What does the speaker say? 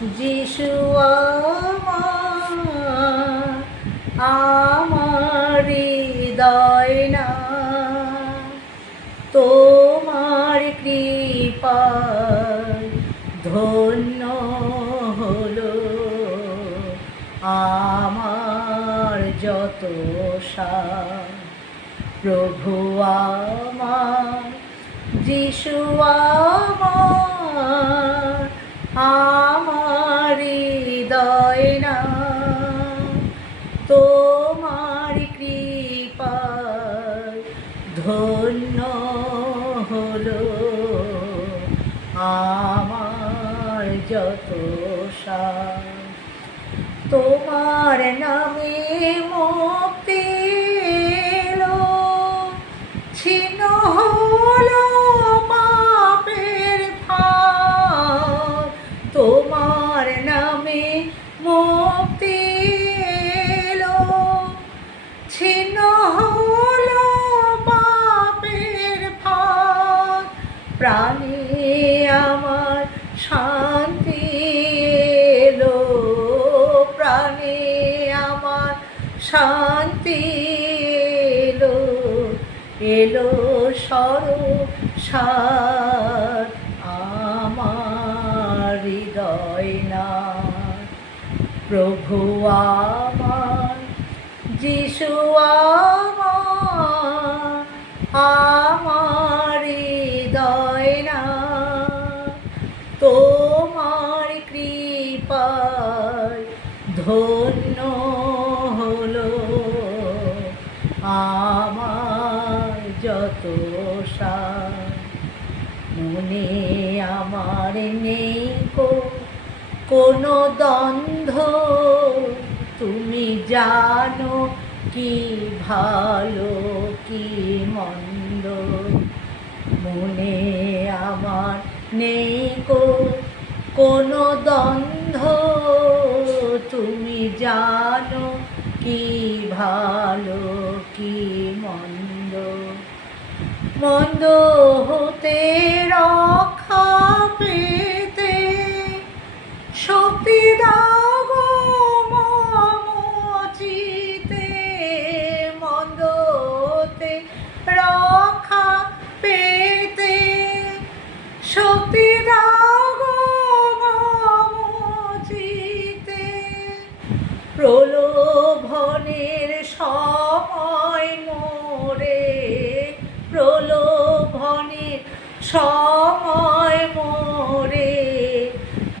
যিশু আমার হৃদয় না তোমার কৃপায় ধন্য হলো আমার যত সাধ। প্রভু আমার, যিশু আমার হৃদয় না তোমার কৃপায় ধন্য হলো আমার যত সাধ। তোমার নামে মুক্তি এলো, ছিন্ন হলো পাপের ফাঁদ। তোমার নামে মুক্তি এলো, ছিন্ন হলো পাপের ফাঁদ। প্রাণে আমার শান্তি এলো, প্রাণে আমার শান্তি এলো, এলো সরসাদ আমার হৃদয় না। প্রভু আমার, যিশু আমার হৃদয় না তোমার কৃপায় ধন্য হলো আমার যত সাধ। মনে আমার নেই কোনো দ্বন্দ্ব, তুমি জানো কি ভালো কি মন্দ। মনে আমার নেই কোনো দ্বন্দ্ব, তুমি জানো কি ভালো কি মন্দ। মন্দ হতে